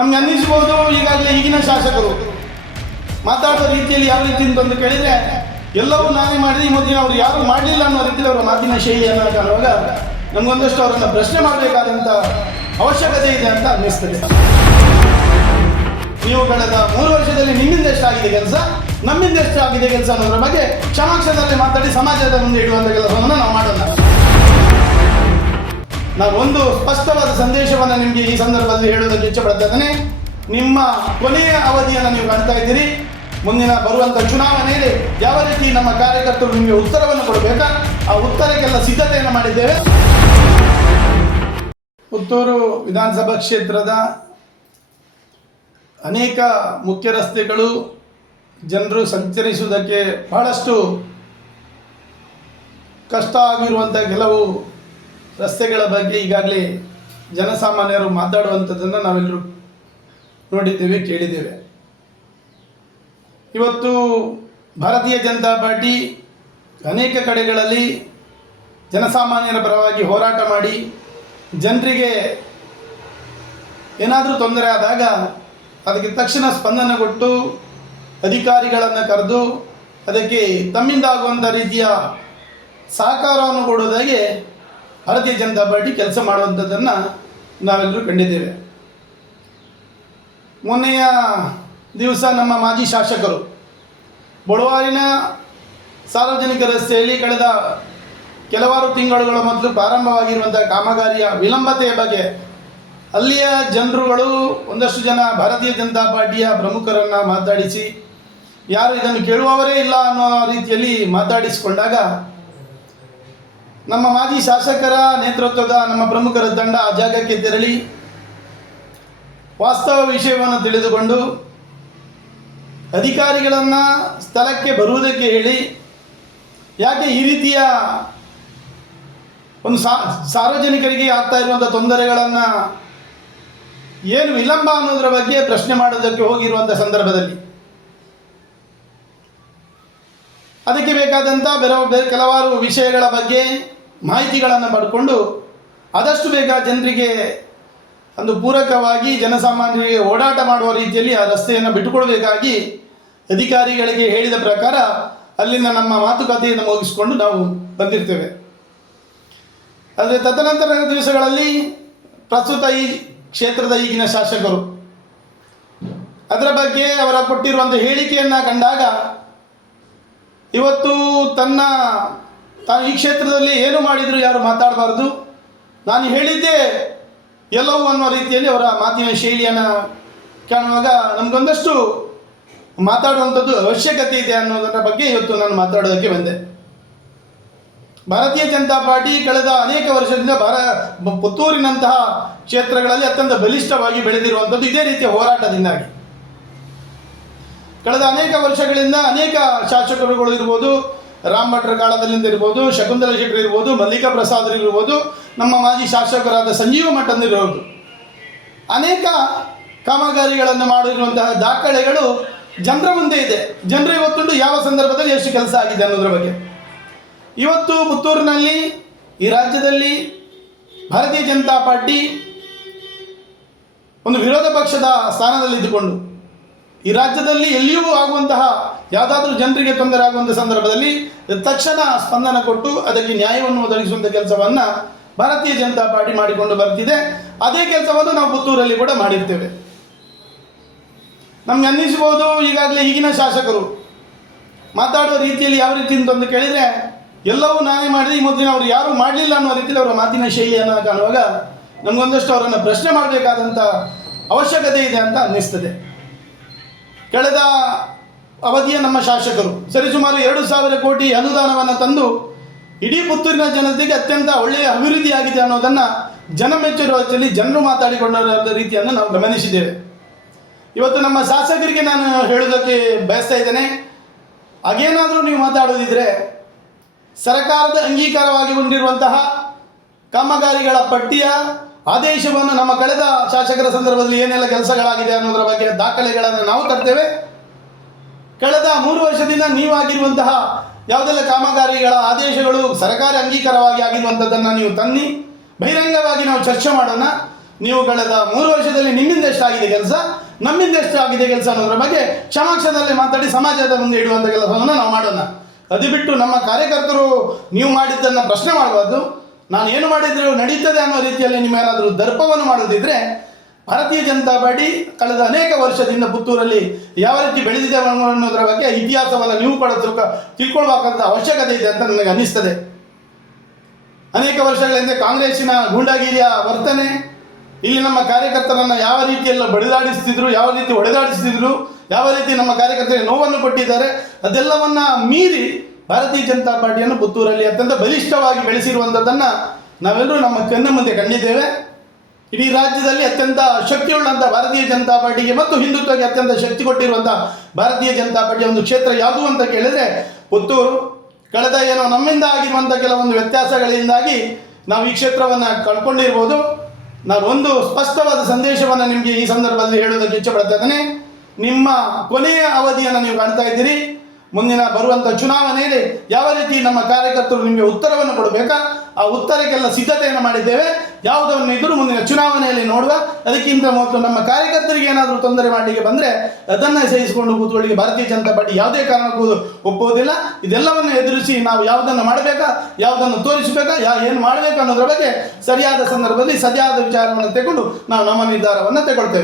ನಮ್ಗೆ ಅನ್ನಿಸ್ಬೋದು ಈಗಾಗಲೇ ಈಗಿನ ಶಾಸಕರು ಮಾತಾಡುವ ರೀತಿಯಲ್ಲಿ ಯಾವ ರೀತಿ ಅಂತಂದು ಕೇಳಿದರೆ ಎಲ್ಲವೂ ನಾನೇ ಮಾಡಿದೆ ಈ ಮೊದಲಿನ ಅವರು ಯಾರು ಮಾಡಲಿಲ್ಲ ಅನ್ನೋ ರೀತಿಯಲ್ಲಿ ಅವರ ಮಾತಿನ ಶೈಲಿಯನ್ನು ಕಾಣುವಾಗ ನಮಗೊಂದಷ್ಟು ಅವರನ್ನು ಪ್ರಶ್ನೆ ಮಾಡಬೇಕಾದಂಥ ಅವಶ್ಯಕತೆ ಇದೆ ಅಂತ ಅನ್ನಿಸ್ತದೆ. ನೀವು ಕಳೆದ 3 ವರ್ಷದಲ್ಲಿ ನಿಮ್ಮಿಂದ ಎಷ್ಟಾಗಿದೆ ಕೆಲಸ, ನಮ್ಮಿಂದ ಎಷ್ಟಾಗಿದೆ ಕೆಲಸ ಅನ್ನೋದ್ರ ಬಗ್ಗೆ ಕ್ಷಮಾಕ್ಷರದಲ್ಲಿ ಮಾತಾಡಿ ಸಮಾಜದ ಮುಂದೆ ಇಡುವಂಥ ಕೆಲಸವನ್ನು ನಾವು ಮಾಡೋಣ. ನಾನು ಒಂದು ಸ್ಪಷ್ಟವಾದ ಸಂದೇಶವನ್ನು ನಿಮಗೆ ಈ ಸಂದರ್ಭದಲ್ಲಿ ಹೇಳುವುದಕ್ಕೆ ಇಚ್ಛೆಪಡ್ತಾ ನಿಮ್ಮ ಕೊನೆಯ ಅವಧಿಯನ್ನು ನೀವು ಕಾಣ್ತಾ ಇದ್ದೀರಿ. ಮುಂದಿನ ಬರುವಂಥ ಚುನಾವಣೆಯಲ್ಲಿ ಯಾವ ರೀತಿ ನಮ್ಮ ಕಾರ್ಯಕರ್ತರು ನಿಮಗೆ ಉತ್ತರವನ್ನು ಕೊಡಬೇಕಾ, ಆ ಉತ್ತರಕ್ಕೆಲ್ಲ ಸಿದ್ಧತೆಯನ್ನು ಮಾಡಿದ್ದೇವೆ. ಪುತ್ತೂರು ವಿಧಾನಸಭಾ ಕ್ಷೇತ್ರದ ಅನೇಕ ಮುಖ್ಯ ರಸ್ತೆಗಳು ಜನರು ಸಂಚರಿಸುವುದಕ್ಕೆ ಬಹಳಷ್ಟು ಕಷ್ಟ ಆಗಿರುವಂಥ ಕೆಲವು ರಸ್ತೆಗಳ ಬಗ್ಗೆ ಈಗಾಗಲೇ ಜನಸಾಮಾನ್ಯರು ಮಾತಾಡುವಂಥದ್ದನ್ನು ನಾವೆಲ್ಲರೂ ನೋಡಿದ್ದೇವೆ, ಕೇಳಿದ್ದೇವೆ. ಇವತ್ತು ಭಾರತೀಯ ಜನತಾ ಪಾರ್ಟಿ ಅನೇಕ ಕಡೆಗಳಲ್ಲಿ ಜನಸಾಮಾನ್ಯರ ಪರವಾಗಿ ಹೋರಾಟ ಮಾಡಿ ಜನರಿಗೆ ಏನಾದರೂ ತೊಂದರೆ ಆದಾಗ ಅದಕ್ಕೆ ತಕ್ಷಣ ಸ್ಪಂದನೆ ಕೊಟ್ಟು ಅಧಿಕಾರಿಗಳನ್ನು ಕರೆದು ಅದಕ್ಕೆ ತಮ್ಮಿಂದ ಆಗುವಂಥ ರೀತಿಯ ಸಹಕಾರವನ್ನು ಕೊಡುವುದಾಗಿ ಭಾರತೀಯ ಜನತಾ ಪಾರ್ಟಿ ಕೆಲಸ ಮಾಡುವಂಥದ್ದನ್ನು ನಾವೆಲ್ಲರೂ ಕಂಡಿದ್ದೇವೆ. ಮೊನ್ನೆಯ ದಿವಸ ನಮ್ಮ ಮಾಜಿ ಶಾಸಕರು ಬೊಳವಾರಿನ ಸಾರ್ವಜನಿಕ ರಸ್ತೆಯಲ್ಲಿ ಕಳೆದ ಕೆಲವಾರು ತಿಂಗಳುಗಳ ಮೊದಲು ಪ್ರಾರಂಭವಾಗಿರುವಂಥ ಕಾಮಗಾರಿಯ ವಿಳಂಬತೆಯ ಬಗ್ಗೆ ಅಲ್ಲಿಯ ಜನರುಗಳು ಒಂದಷ್ಟು ಜನ ಭಾರತೀಯ ಜನತಾ ಪಾರ್ಟಿಯ ಪ್ರಮುಖರನ್ನು ಮಾತಾಡಿಸಿ ಯಾರು ಇದನ್ನು ಕೇಳುವವರೇ ಇಲ್ಲ ಅನ್ನೋ ರೀತಿಯಲ್ಲಿ ಮಾತಾಡಿಸಿಕೊಂಡಾಗ ನಮ್ಮ ಮಾಜಿ ಶಾಸಕರ ನೇತೃತ್ವದ ನಮ್ಮ ಪ್ರಮುಖರ ತಂಡ ಆ ಜಾಗಕ್ಕೆ ತೆರಳಿ ವಾಸ್ತವ ವಿಷಯವನ್ನು ತಿಳಿದುಕೊಂಡು ಅಧಿಕಾರಿಗಳನ್ನು ಸ್ಥಳಕ್ಕೆ ಬರುವುದಕ್ಕೆ ಹೇಳಿ ಯಾಕೆ ಈ ರೀತಿಯ ಒಂದು ಸಾರ್ವಜನಿಕರಿಗೆ ಆಗ್ತಾ ಇರುವಂಥ ತೊಂದರೆಗಳನ್ನು ಏನು ವಿಳಂಬ ಅನ್ನೋದರ ಬಗ್ಗೆ ಪ್ರಶ್ನೆ ಮಾಡೋದಕ್ಕೆ ಹೋಗಿರುವಂಥ ಸಂದರ್ಭದಲ್ಲಿ ಅದಕ್ಕೆ ಬೇಕಾದಂಥ ಕೆಲವಾರು ವಿಷಯಗಳ ಬಗ್ಗೆ ಮಾಹಿತಿಗಳನ್ನು ಪಡ್ಕೊಂಡು ಆದಷ್ಟು ಬೇಗ ಜನರಿಗೆ ಒಂದು ಪೂರಕವಾಗಿ ಜನಸಾಮಾನ್ಯರಿಗೆ ಓಡಾಟ ಮಾಡುವ ರೀತಿಯಲ್ಲಿ ಆ ರಸ್ತೆಯನ್ನು ಬಿಟ್ಟುಕೊಡಬೇಕಾಗಿ ಅಧಿಕಾರಿಗಳಿಗೆ ಹೇಳಿದ ಪ್ರಕಾರ ಅಲ್ಲಿಂದ ನಮ್ಮ ಮಾತುಕತೆಯನ್ನು ಮುಗಿಸಿಕೊಂಡು ನಾವು ಬಂದಿರ್ತೇವೆ. ಆದರೆ ತದನಂತರದ ದಿವಸಗಳಲ್ಲಿ ಪ್ರಸ್ತುತ ಈ ಕ್ಷೇತ್ರದ ಈಗಿನ ಶಾಸಕರು ಅದರ ಬಗ್ಗೆ ಅವರ ಕೊಟ್ಟಿರುವಂಥ ಹೇಳಿಕೆಯನ್ನು ಕಂಡಾಗ ಇವತ್ತು ತಾನು ಈ ಕ್ಷೇತ್ರದಲ್ಲಿ ಏನು ಮಾಡಿದರೂ ಯಾರು ಮಾತಾಡಬಾರ್ದು, ನಾನು ಹೇಳಿದ್ದೆ ಎಲ್ಲವೂ ಅನ್ನೋ ರೀತಿಯಲ್ಲಿ ಅವರ ಮಾತಿನ ಶೈಲಿಯನ್ನು ಕಾಣುವಾಗ ನಮಗೊಂದಷ್ಟು ಮಾತಾಡುವಂಥದ್ದು ಅವಶ್ಯಕತೆ ಇದೆ ಅನ್ನೋದರ ಬಗ್ಗೆ ಇವತ್ತು ನಾನು ಮಾತಾಡೋದಕ್ಕೆ ಬಂದೆ. ಭಾರತೀಯ ಜನತಾ ಪಾರ್ಟಿ ಕಳೆದ ಅನೇಕ ವರ್ಷದಿಂದ ಪುತ್ತೂರಿನಂತಹ ಕ್ಷೇತ್ರಗಳಲ್ಲಿ ಅತ್ಯಂತ ಬಲಿಷ್ಠವಾಗಿ ಬೆಳೆದಿರುವಂಥದ್ದು ಇದೇ ರೀತಿಯ ಹೋರಾಟದಿಂದಾಗಿ. ಕಳೆದ ಅನೇಕ ವರ್ಷಗಳಿಂದ ಅನೇಕ ಶಾಸಕರುಗಳು ಇರ್ಬೋದು, ರಾಮ್ ಭಟ್ರ ಕಾಲದಲ್ಲಿಂದ ಇರ್ಬೋದು, ಶಕುಂತಲಾ ಶೆಟ್ಟರ್ ಇರ್ಬೋದು, ಮಲ್ಲಿಕಾ ಪ್ರಸಾದ್ ಇರ್ಬೋದು, ನಮ್ಮ ಮಾಜಿ ಶಾಸಕರಾದ ಸಂಜೀವ ಮಠಂದಿರ್ಬೋದು, ಅನೇಕ ಕಾಮಗಾರಿಗಳನ್ನು ಮಾಡಿರುವಂತಹ ದಾಖಲೆಗಳು ಜನರ ಮುಂದೆ ಇದೆ. ಜನರು ಇವತ್ತುಂಟು ಯಾವ ಸಂದರ್ಭದಲ್ಲಿ ಎಷ್ಟು ಕೆಲಸ ಆಗಿದೆ ಅನ್ನೋದ್ರ ಬಗ್ಗೆ. ಇವತ್ತು ಪುತ್ತೂರಿನಲ್ಲಿ ಈ ರಾಜ್ಯದಲ್ಲಿ ಭಾರತೀಯ ಜನತಾ ಪಾರ್ಟಿ ಒಂದು ವಿರೋಧ ಪಕ್ಷದ ಸ್ಥಾನದಲ್ಲಿದ್ದುಕೊಂಡು ಈ ರಾಜ್ಯದಲ್ಲಿ ಎಲ್ಲಿಯೂ ಆಗುವಂತಹ ಯಾವುದಾದ್ರೂ ಜನರಿಗೆ ತೊಂದರೆ ಆಗುವಂಥ ಸಂದರ್ಭದಲ್ಲಿ ತಕ್ಷಣ ಸ್ಪಂದನ ಕೊಟ್ಟು ಅದಕ್ಕೆ ನ್ಯಾಯವನ್ನು ಒದಗಿಸುವಂಥ ಕೆಲಸವನ್ನು ಭಾರತೀಯ ಜನತಾ ಪಾರ್ಟಿ ಮಾಡಿಕೊಂಡು ಬರ್ತಿದೆ. ಅದೇ ಕೆಲಸವನ್ನು ನಾವು ಪುತ್ತೂರಲ್ಲಿ ಕೂಡ ಮಾಡಿರ್ತೇವೆ. ನಮ್ಗೆ ಅನ್ನಿಸ್ಬೋದು ಈಗಾಗಲೇ ಈಗಿನ ಶಾಸಕರು ಮಾತಾಡುವ ರೀತಿಯಲ್ಲಿ ಯಾವ ರೀತಿ ಅಂತಂದು ಕೇಳಿದರೆ ಎಲ್ಲವೂ ನಾನೇ ಮಾಡಿದೆ ಈ ಮೊದಲಿನ ಅವರು ಯಾರು ಮಾಡಲಿಲ್ಲ ಅನ್ನೋ ರೀತಿಯಲ್ಲಿ ಅವರ ಮಾತಿನ ಶೈಲಿಯನ್ನು ಕಾಣುವಾಗ ನಮಗೊಂದಷ್ಟು ಅವರನ್ನು ಪ್ರಶ್ನೆ ಮಾಡಬೇಕಾದಂಥ ಅವಶ್ಯಕತೆ ಇದೆ ಅಂತ ಅನ್ನಿಸ್ತದೆ. ಕಳೆದ ಅವಧಿಯ ನಮ್ಮ ಶಾಸಕರು ಸರಿಸುಮಾರು 2,000 ಕೋಟಿ ಅನುದಾನವನ್ನು ತಂದು ಇಡೀ ಪುತ್ತೂರಿನ ಜನತೆಗೆ ಅತ್ಯಂತ ಒಳ್ಳೆಯ ಅಭಿವೃದ್ಧಿ ಆಗಿದೆ ಅನ್ನೋದನ್ನು ಜನ ಮೆಚ್ಚುವ ರೀತಿಯಲ್ಲಿ ಜನರು ಮಾತಾಡಿಕೊಂಡ ರೀತಿಯನ್ನು ನಾವು ಗಮನಿಸಿದ್ದೇವೆ. ಇವತ್ತು ನಮ್ಮ ಶಾಸಕರಿಗೆ ನಾನು ಹೇಳೋದಕ್ಕೆ ಬಯಸ್ತಾ ಇದ್ದೇನೆ, ಹಾಗೇನಾದರೂ ನೀವು ಮಾತಾಡೋದಿದ್ರೆ ಸರ್ಕಾರದ ಅಂಗೀಕಾರವಾಗಿ ಹೊಂದಿರುವಂತಹ ಕಾಮಗಾರಿಗಳ ಪಟ್ಟಿಯ ಆದೇಶವನ್ನು ನಮ್ಮ ಕಳೆದ ಶಾಸಕರ ಸಂದರ್ಭದಲ್ಲಿ ಏನೆಲ್ಲ ಕೆಲಸಗಳಾಗಿದೆ ಅನ್ನೋದರ ಬಗ್ಗೆ ದಾಖಲೆಗಳನ್ನು ನಾವು ತರ್ತೇವೆ. ಕಳೆದ 3 ವರ್ಷದಿಂದ ನೀವಾಗಿರುವಂತಹ ಯಾವುದೆಲ್ಲ ಕಾಮಗಾರಿಗಳ ಆದೇಶಗಳು ಸರ್ಕಾರಿ ಅಂಗೀಕಾರವಾಗಿ ಆಗಿರುವಂಥದ್ದನ್ನು ನೀವು ತನ್ನಿ, ಬಹಿರಂಗವಾಗಿ ನಾವು ಚರ್ಚೆ ಮಾಡೋಣ. ನೀವು ಕಳೆದ 3 ವರ್ಷದಲ್ಲಿ ನಿಮ್ಮಿಂದ ಎಷ್ಟಾಗಿದೆ ಕೆಲಸ, ನಮ್ಮಿಂದ ಎಷ್ಟಾಗಿದೆ ಕೆಲಸ ಅನ್ನೋದ್ರ ಬಗ್ಗೆ ಕ್ಷಮಾಕ್ಷಣದಲ್ಲಿ ಮಾತಾಡಿ ಸಮಾಜದ ಮುಂದೆ ಇಡುವಂಥ ಕೆಲಸವನ್ನು ನಾವು ಮಾಡೋಣ. ಅದು ಬಿಟ್ಟು ನಮ್ಮ ಕಾರ್ಯಕರ್ತರು ನೀವು ಮಾಡಿದ್ದನ್ನು ಪ್ರಶ್ನೆ ಮಾಡಬಾರ್ದು. ನಾನು ಏನು ಮಾಡಿದ್ರು ನಡೀತದೆ ಅನ್ನೋ ರೀತಿಯಲ್ಲಿ ನಿಮ್ಮೇನಾದರೂ ದರ್ಪವನ್ನು ಮಾಡೋದಿದ್ರೆ, ಭಾರತೀಯ ಜನತಾ ಪಾರ್ಟಿ ಕಳೆದ ಅನೇಕ ವರ್ಷದಿಂದ ಪುತ್ತೂರಲ್ಲಿ ಯಾವ ರೀತಿ ಬೆಳೆದಿದೆ ಅನ್ನೋದರ ಬಗ್ಗೆ ಇತಿಹಾಸವನ್ನು ನೀವು ಕೂಡ ತಿಳ್ಕೊಳ್ಬೇಕಾದ ಅವಶ್ಯಕತೆ ಇದೆ ಅಂತ ನನಗೆ ಅನ್ನಿಸ್ತದೆ. ಅನೇಕ ವರ್ಷಗಳ ಹಿಂದೆ ಕಾಂಗ್ರೆಸ್ಸಿನ ಗೂಂಡಾಗಿರಿಯ ವರ್ತನೆ, ಇಲ್ಲಿ ನಮ್ಮ ಕಾರ್ಯಕರ್ತರನ್ನು ಯಾವ ರೀತಿಯೆಲ್ಲ ಬಡಿದಾಡಿಸ್ತಿದ್ರು, ಯಾವ ರೀತಿ ಹೊಡೆದಾಡಿಸ್ತಿದ್ರು, ಯಾವ ರೀತಿ ನಮ್ಮ ಕಾರ್ಯಕರ್ತರಿಗೆ ನೋವನ್ನು ಕೊಟ್ಟಿದ್ದಾರೆ, ಅದೆಲ್ಲವನ್ನು ಮೀರಿ ಭಾರತೀಯ ಜನತಾ ಪಾರ್ಟಿಯನ್ನು ಪುತ್ತೂರಲ್ಲಿ ಅತ್ಯಂತ ಬಲಿಷ್ಠವಾಗಿ ಬೆಳೆಸಿರುವಂಥದ್ದನ್ನು ನಾವೆಲ್ಲರೂ ನಮ್ಮ ಕಣ್ಣ ಮುಂದೆ ಕಂಡಿದ್ದೇವೆ. ಇಡೀ ರಾಜ್ಯದಲ್ಲಿ ಅತ್ಯಂತ ಶಕ್ತಿಯುಳ್ಳಂಥ ಭಾರತೀಯ ಜನತಾ ಪಾರ್ಟಿಗೆ ಮತ್ತು ಹಿಂದುತ್ವಕ್ಕೆ ಅತ್ಯಂತ ಶಕ್ತಿ ಕೊಟ್ಟಿರುವಂಥ ಭಾರತೀಯ ಜನತಾ ಪಾರ್ಟಿಯ ಒಂದು ಕ್ಷೇತ್ರ ಯಾವುದು ಅಂತ ಕೇಳಿದರೆ ಪುತ್ತೂರು. ಕಳೆದ ಏನೋ ನಮ್ಮಿಂದ ಆಗಿರುವಂಥ ಕೆಲವೊಂದು ವ್ಯತ್ಯಾಸಗಳಿಂದಾಗಿ ನಾವು ಈ ಕ್ಷೇತ್ರವನ್ನು ಕಳ್ಕೊಂಡಿರ್ಬೋದು. ನಾನು ಒಂದು ಸ್ಪಷ್ಟವಾದ ಸಂದೇಶವನ್ನು ನಿಮಗೆ ಈ ಸಂದರ್ಭದಲ್ಲಿ ಹೇಳೋದಕ್ಕೆ ಇಚ್ಛೆಪಡ್ತಾ ಇದ್ದೇನೆ. ನಿಮ್ಮ ಕೊನೆಯ ಅವಧಿಯನ್ನು ನೀವು ಕಾಣ್ತಾ ಇದ್ದೀರಿ. ಮುಂದಿನ ಬರುವಂಥ ಚುನಾವಣೆಯಲ್ಲಿ ಯಾವ ರೀತಿ ನಮ್ಮ ಕಾರ್ಯಕರ್ತರು ನಿಮಗೆ ಉತ್ತರವನ್ನು ಕೊಡಬೇಕಾ, ಆ ಉತ್ತರಕ್ಕೆಲ್ಲ ಸಿದ್ಧತೆಯನ್ನು ಮಾಡಿದ್ದೇವೆ. ಯಾವುದನ್ನು ಇದ್ದರೂ ಮುಂದಿನ ಚುನಾವಣೆಯಲ್ಲಿ ನೋಡುವ. ಅದಕ್ಕಿಂತ ಮೊದಲು ನಮ್ಮ ಕಾರ್ಯಕರ್ತರಿಗೆ ಏನಾದರೂ ತೊಂದರೆ ಮಾಡಲಿಕ್ಕೆ ಬಂದರೆ ಅದನ್ನು ಸಹಿಸಿಕೊಂಡು ಕೂತ್ಕೊಳ್ಳಿಕ್ಕೆ ಭಾರತೀಯ ಜನತಾ ಪಾರ್ಟಿ ಯಾವುದೇ ಕಾರಣಕ್ಕೂ ಒಪ್ಪುವುದಿಲ್ಲ. ಇದೆಲ್ಲವನ್ನು ಎದುರಿಸಿ ನಾವು ಯಾವುದನ್ನು ಮಾಡಬೇಕಾ, ಯಾವುದನ್ನು ತೋರಿಸಬೇಕಾ, ಏನು ಮಾಡಬೇಕು ಅನ್ನೋದ್ರ ಬಗ್ಗೆ ಸರಿಯಾದ ಸಂದರ್ಭದಲ್ಲಿ ಸರಿಯಾದ ವಿಚಾರವನ್ನು ತೆಗೆದುಕೊಂಡು ನಾವು ನಮ್ಮ ನಿರ್ಧಾರವನ್ನು ತೆಗೊಳ್ತೇವೆ.